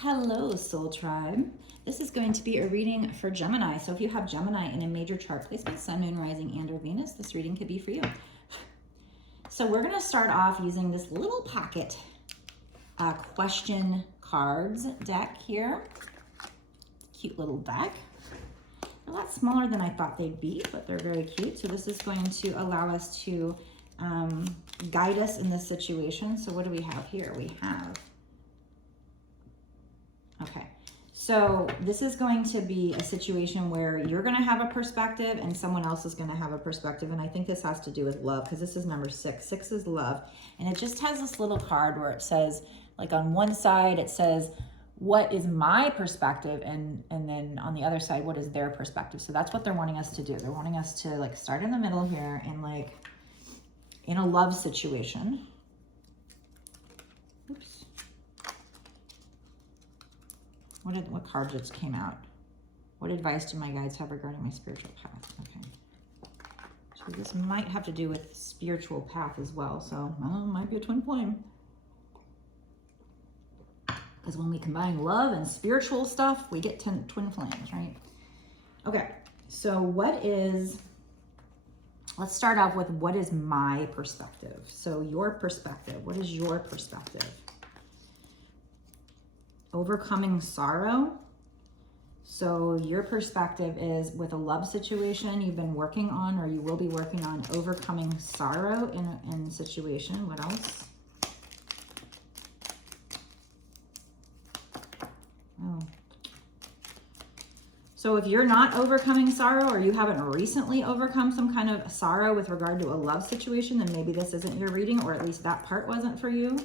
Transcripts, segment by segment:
Hello, Soul Tribe. This is going to be a reading for Gemini. So if you have Gemini in a major chart placement, Sun, Moon, Rising, and or Venus, this reading could be for you. So we're going to start off using this little pocket question cards deck here. Cute little deck. A lot smaller than I thought they'd be, but they're very cute. So this is going to allow us to guide us in this situation. So what do we have here? We have... Okay, so this is going to be a situation where you're going to have a perspective and someone else is going to have a perspective. And I think this has to do with love because this is number 6. 6 is love. And it just has this little card where it says, like on one side, it says, what is my perspective? And then on the other side, what is their perspective? So that's what they're wanting us to do. They're wanting us to like start in the middle here and like in a love situation. Oops. What card just came out? What advice do my guides have regarding my spiritual path? Okay. So this might have to do with spiritual path as well. So it might be a twin flame. Because when we combine love and spiritual stuff, we get twin flames, right? Okay. So let's start off with what is my perspective? So your perspective, what is your perspective? Overcoming sorrow. So your perspective is with a love situation you've been working on, or you will be working on overcoming sorrow in a situation. What else? Oh. So if you're not overcoming sorrow, or you haven't recently overcome some kind of sorrow with regard to a love situation, then maybe this isn't your reading, or at least that part wasn't for you.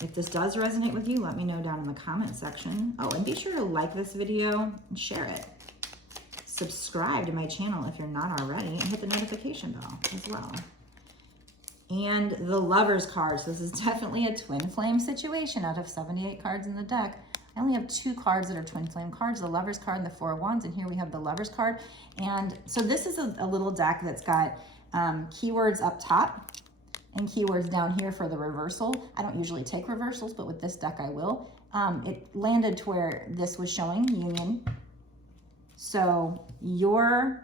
If this does resonate with you, let me know down in the comment section. Oh, and be sure to like this video and share it. Subscribe to my channel if you're not already, and hit the notification bell as well. And the Lovers card. So this is definitely a twin flame situation. Out of 78 cards in the deck, I only have 2 cards that are twin flame cards, the Lovers card and the 4 of Wands, and here we have the Lovers card. And so this is a little deck that's got keywords up top and keywords down here for the reversal. I don't usually take reversals, but with this deck I will. It landed to where this was showing union. So your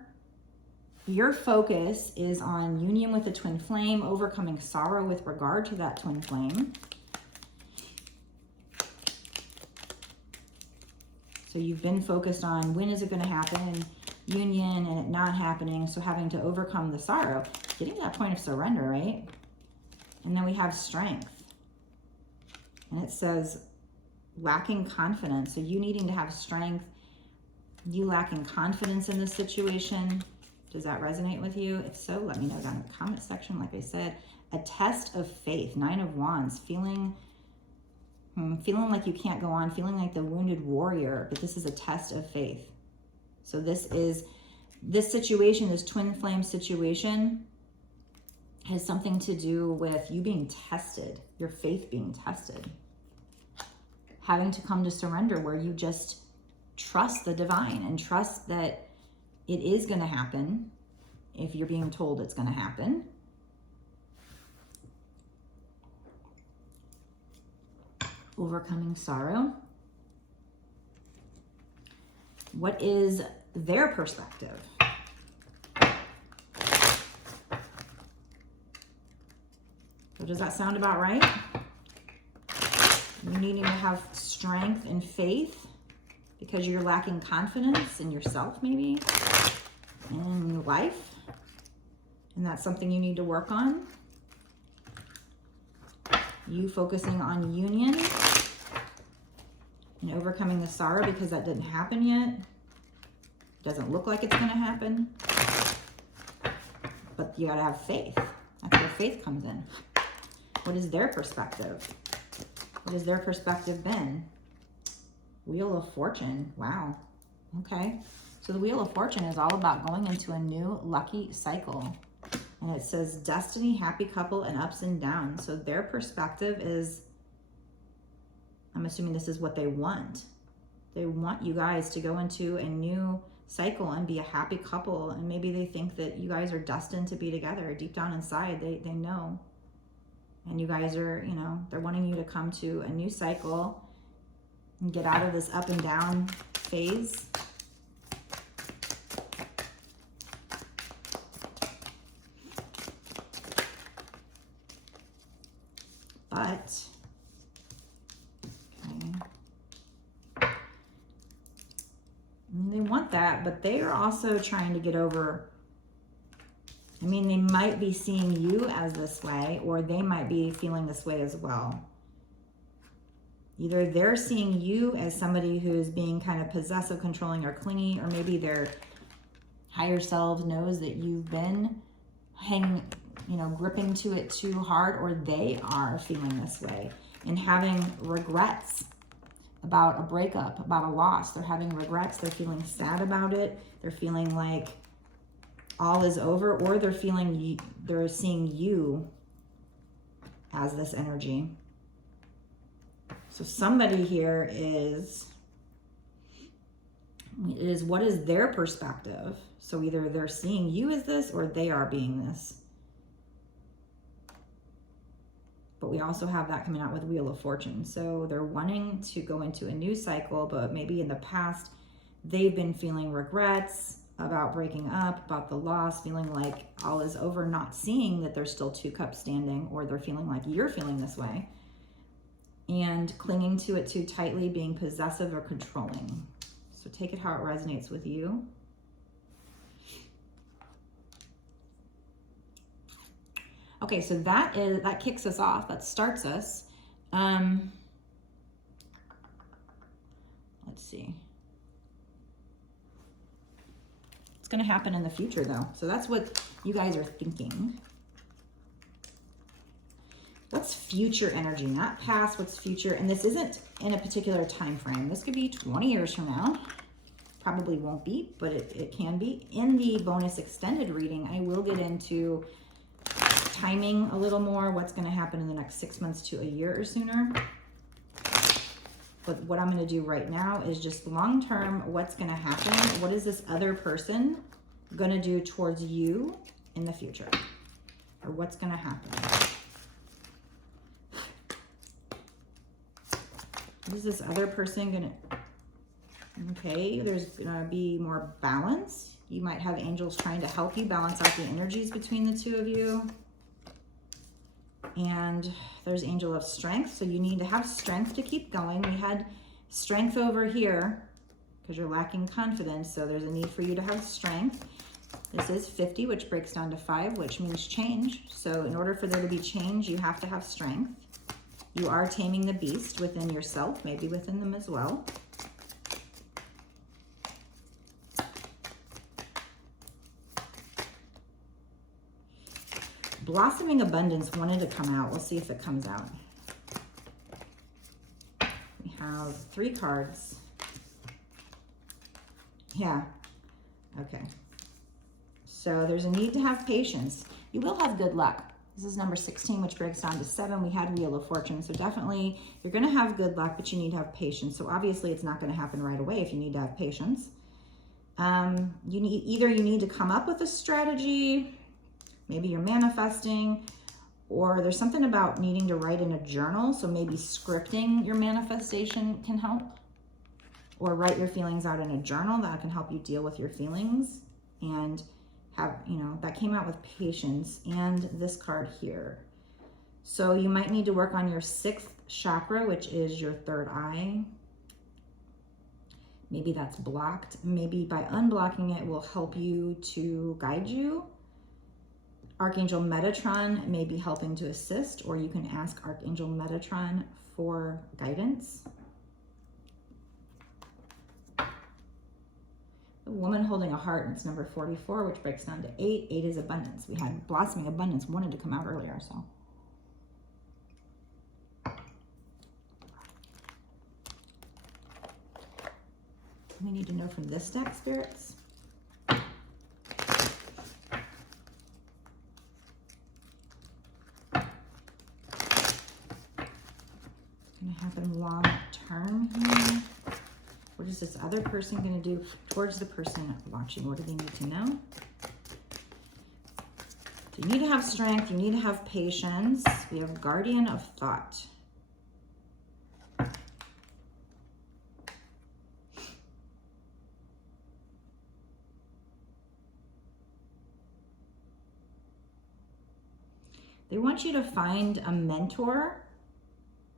focus is on union with the twin flame, overcoming sorrow with regard to that twin flame. So you've been focused on when is it going to happen, union, and it not happening. So having to overcome the sorrow, getting to that point of surrender, right? And then we have strength. And it says lacking confidence. So you needing to have strength, you lacking confidence in this situation. Does that resonate with you? If so, let me know down in the comment section. Like I said, a test of faith, 9 of Wands, feeling like you can't go on, feeling like the wounded warrior, but this is a test of faith. So this situation, this twin flame situation, has something to do with you being tested, your faith being tested. Having to come to surrender where you just trust the divine and trust that it is going to happen if you're being told it's going to happen. Overcoming sorrow. What is their perspective? So does that sound about right? You needing to have strength and faith because you're lacking confidence in yourself, maybe, in your life. And that's something you need to work on. You focusing on union and overcoming the sorrow because that didn't happen yet. Doesn't look like it's going to happen. But you got to have faith. That's where faith comes in. What is their perspective? What has their perspective been? Wheel of Fortune. Wow. Okay. So the Wheel of Fortune is all about going into a new lucky cycle. And it says destiny, happy couple, and ups and downs. So their perspective is, I'm assuming this is what they want. They want you guys to go into a new cycle and be a happy couple. And maybe they think that you guys are destined to be together. Deep down inside, they know. And you guys are, you know, they're wanting you to come to a new cycle and get out of this up and down phase. But, okay. And they want that, but they are also trying to get over. I mean, they might be seeing you as this way, or they might be feeling this way as well. Either they're seeing you as somebody who's being kind of possessive, controlling, or clingy, or maybe their higher self knows that you've been hanging, you know, gripping to it too hard, or they are feeling this way and having regrets about a breakup, about a loss. They're having regrets. They're feeling sad about it. They're feeling like all is over, or they're feeling they're seeing you as this energy. So somebody here is what is their perspective? So either they're seeing you as this, or they are being this. But we also have that coming out with Wheel of Fortune. So they're wanting to go into a new cycle, but maybe in the past they've been feeling regrets about breaking up, about the loss, feeling like all is over, not seeing that there's still 2 cups standing, or they're feeling like you're feeling this way and clinging to it too tightly, being possessive or controlling. So take it how it resonates with you. Okay, so that kicks us off. That starts us. Let's see. It's going to happen in the future, though. So that's what you guys are thinking. What's future energy, not past, what's future? And this isn't in a particular time frame. This could be 20 years from now. Probably won't be, but it can be. In the bonus extended reading, I will get into timing a little more, what's going to happen in the next 6 months to a year or sooner. But what I'm going to do right now is just long term, what's going to happen? What is this other person going to do towards you in the future? Or what's going to happen? What is this other person going to... Okay, there's going to be more balance. You might have angels trying to help you balance out the energies between the two of you. And there's angel of strength. So you need to have strength to keep going. We had strength over here because you're lacking confidence. So there's a need for you to have strength. This is 50, which breaks down to 5, which means change. So in order for there to be change, you have to have strength. You are taming the beast within yourself, maybe within them as well. Blossoming abundance wanted to come out. We'll see if it comes out. We have 3 cards. Yeah. Okay. So there's a need to have patience. You will have good luck. This is number 16, which breaks down to 7. We had Wheel of Fortune. So definitely you're going to have good luck, but you need to have patience. So obviously it's not going to happen right away if you need to have patience. You need to come up with a strategy. Maybe you're manifesting, or there's something about needing to write in a journal. So maybe scripting your manifestation can help, or write your feelings out in a journal. That can help you deal with your feelings and have, that came out with patience and this card here. So you might need to work on your 6th chakra, which is your 3rd eye. Maybe that's blocked. Maybe by unblocking it will help you to guide you. Archangel Metatron may be helping to assist, or you can ask Archangel Metatron for guidance. A woman holding a heart, and it's number 44, which breaks down to 8. 8 is abundance. We had blossoming abundance wanted to come out earlier, so. We need to know from this deck, spirits. Going to happen long term here. What is this other person going to do towards the person watching? What do they need to know? You need to have strength. You need to have patience. We have guardian of thought. They want you to find a mentor,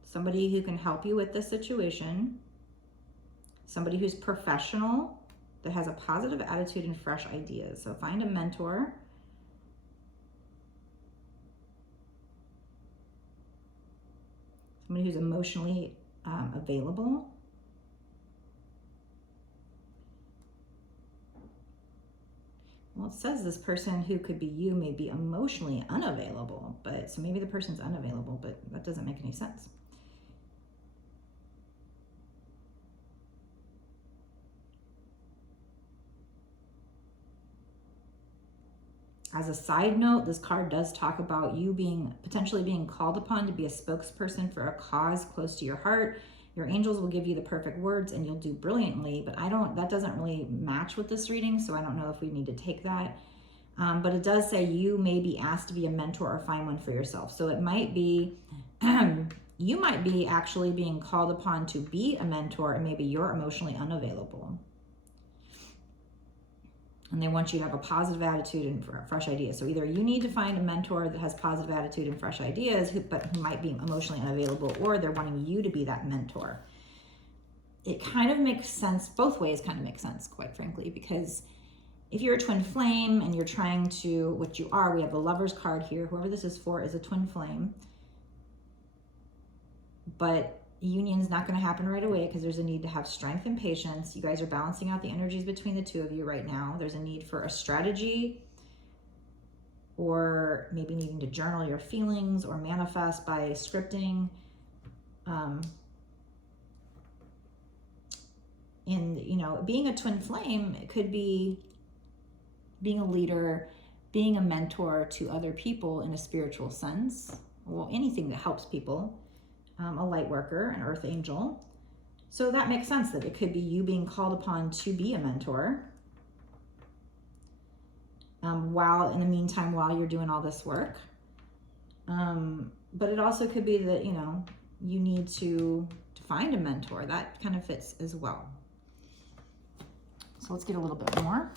somebody who can help you with this situation, somebody who's professional, that has a positive attitude and fresh ideas. So find a mentor. Somebody who's emotionally available. Well, it says this person who could be you may be emotionally unavailable, but so maybe the person's unavailable, but that doesn't make any sense. As a side note, this card does talk about you potentially being called upon to be a spokesperson for a cause close to your heart. Your angels will give you the perfect words and you'll do brilliantly, but that doesn't really match with this reading, so I don't know if we need to take that. But it does say you may be asked to be a mentor or find one for yourself. So it might be, you might be actually being called upon to be a mentor and maybe you're emotionally unavailable. And they want you to have a positive attitude and fresh ideas. So either you need to find a mentor that has positive attitude and fresh ideas, but who might be emotionally unavailable, or they're wanting you to be that mentor. It kind of makes sense, both ways kind of make sense, quite frankly, because if you're a twin flame and you're trying to, which you are, we have the Lover's card here. Whoever this is for is a twin flame. But union's not going to happen right away because there's a need to have strength and patience. You guys are balancing out the energies between the two of you right now. There's a need for a strategy, or maybe needing to journal your feelings or manifest by scripting. And, you know, being a twin flame, it could be being a leader, being a mentor to other people in a spiritual sense. Well, anything that helps people. A light worker, an earth angel. So that makes sense that it could be you being called upon to be a mentor. While in the meantime, while you're doing all this work. But it also could be that, you know, you need to find a mentor. That kind of fits as well. So let's get a little bit more.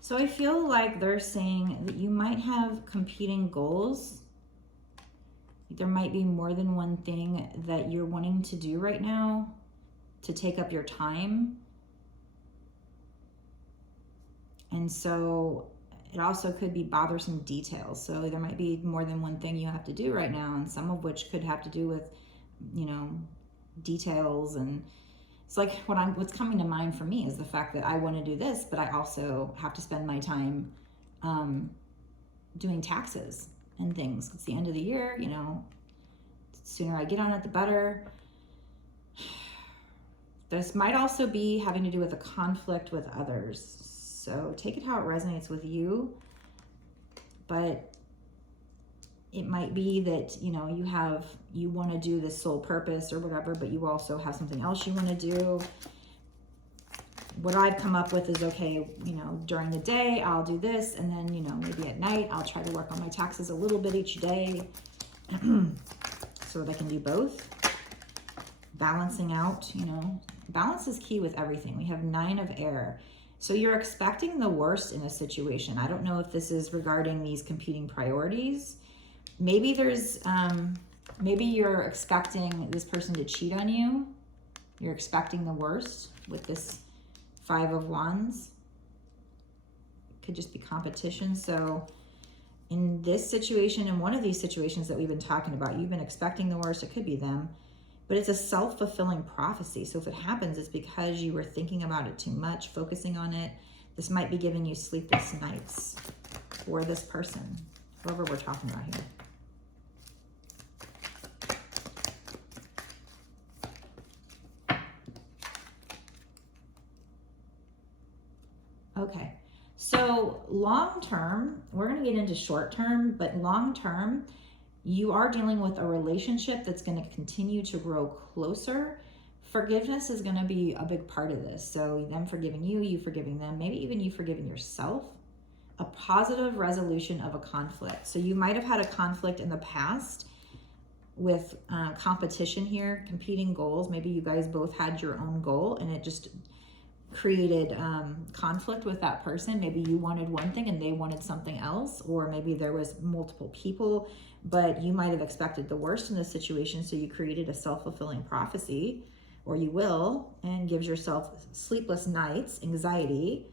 So I feel like they're saying that you might have competing goals. There might be more than one thing that you're wanting to do right now to take up your time. And so it also could be bothersome details. So there might be more than one thing you have to do right now, and some of which could have to do with, you know, details. And it's like what's coming to mind for me is the fact that I want to do this, but I also have to spend my time doing taxes and things. It's the end of the year, you know, the sooner I get on it, the better. This might also be having to do with a conflict with others. So take it how it resonates with you, but it might be that, you know, you want to do this sole purpose or whatever, but you also have something else you want to do. What I've come up with is, okay, you know, during the day, I'll do this. And then, you know, maybe at night, I'll try to work on my taxes a little bit each day so that I can do both. Balancing out, you know, balance is key with everything. We have 9 of air. So you're expecting the worst in a situation. I don't know if this is regarding these competing priorities. Maybe there's, maybe you're expecting this person to cheat on you. You're expecting the worst with this 5 of Wands. It could just be competition. So in this situation, in one of these situations that we've been talking about, you've been expecting the worst. It could be them. But it's a self-fulfilling prophecy. So if it happens, it's because you were thinking about it too much, focusing on it. This might be giving you sleepless nights for this person, whoever we're talking about here. Okay, so long term, we're going to get into short term, but long term, you are dealing with a relationship that's going to continue to grow closer. Forgiveness is going to be a big part of this. So them forgiving you, you forgiving them, maybe even you forgiving yourself. A positive resolution of a conflict. So you might have had a conflict in the past with competition here, competing goals. Maybe you guys both had your own goal and it just created conflict with that person. Maybe you wanted one thing and they wanted something else, or maybe there was multiple people, but you might have expected the worst in this situation, so you created a self-fulfilling prophecy, or you will, and gives yourself sleepless nights, anxiety,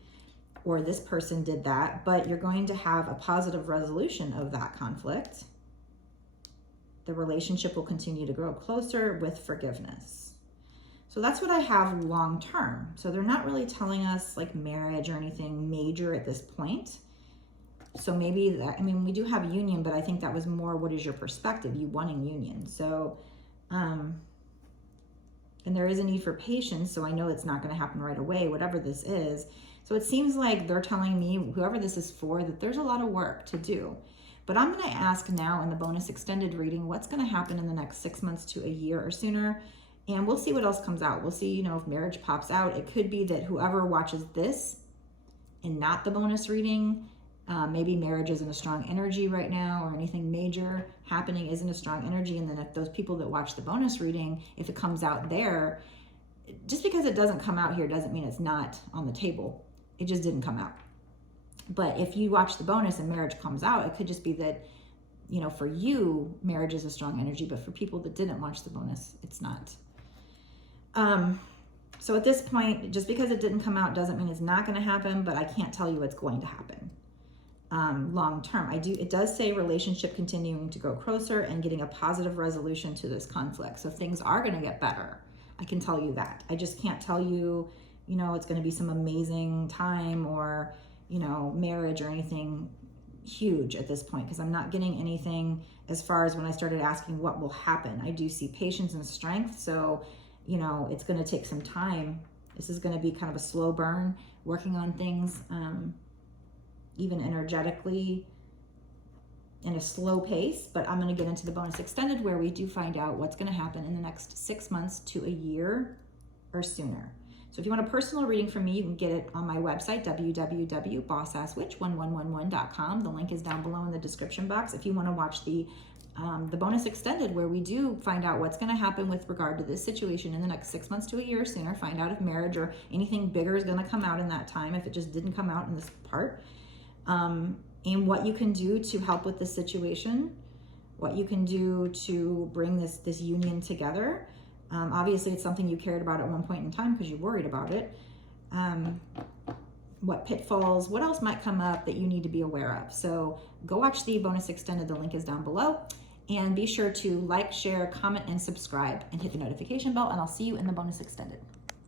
or this person did that, but you're going to have a positive resolution of that conflict. The relationship will continue to grow closer with forgiveness. So that's what I have long term. So they're not really telling us like marriage or anything major at this point. So maybe that, I mean, we do have union, but I think that was more, what is your perspective? You wanting union. So, and there is a need for patience. So I know it's not going to happen right away, whatever this is. So it seems like they're telling me, whoever this is for, that there's a lot of work to do. But I'm going to ask now in the bonus extended reading, what's going to happen in the next 6 months to a year or sooner. And we'll see what else comes out. We'll see, you know, if marriage pops out. It could be that whoever watches this and not the bonus reading, maybe marriage isn't a strong energy right now, or anything major happening isn't a strong energy. And then if those people that watch the bonus reading, if it comes out there, just because it doesn't come out here doesn't mean it's not on the table. It just didn't come out. But if you watch the bonus and marriage comes out, it could just be that, you know, for you, marriage is a strong energy, but for people that didn't watch the bonus, it's not. So at this point, just because it didn't come out doesn't mean it's not going to happen, but I can't tell you what's going to happen long term. It does say relationship continuing to grow closer and getting a positive resolution to this conflict. So things are going to get better. I can tell you that. I just can't tell you, you know, it's going to be some amazing time or, you know, marriage or anything huge at this point, because I'm not getting anything as far as when I started asking what will happen. I do see patience and strength. So, you know, it's going to take some time. This is going to be kind of a slow burn, working on things, even energetically in a slow pace. But I'm going to get into the bonus extended where we do find out what's going to happen in the next 6 months to a year or sooner. So if you want a personal reading from me, you can get it on my website, www.bossasswitch1111.com. The link is down below in the description box. If you want to watch the bonus extended, where we do find out what's going to happen with regard to this situation in the next 6 months to a year or sooner, find out if marriage or anything bigger is going to come out in that time, if it just didn't come out in this part, and what you can do to help with this situation, what you can do to bring this union together. Obviously, it's something you cared about at one point in time because you worried about it. What pitfalls, what else might come up that you need to be aware of. So go watch the bonus extended. The link is down below. And be sure to like, share, comment, and subscribe, and hit the notification bell. And I'll see you in the bonus extended.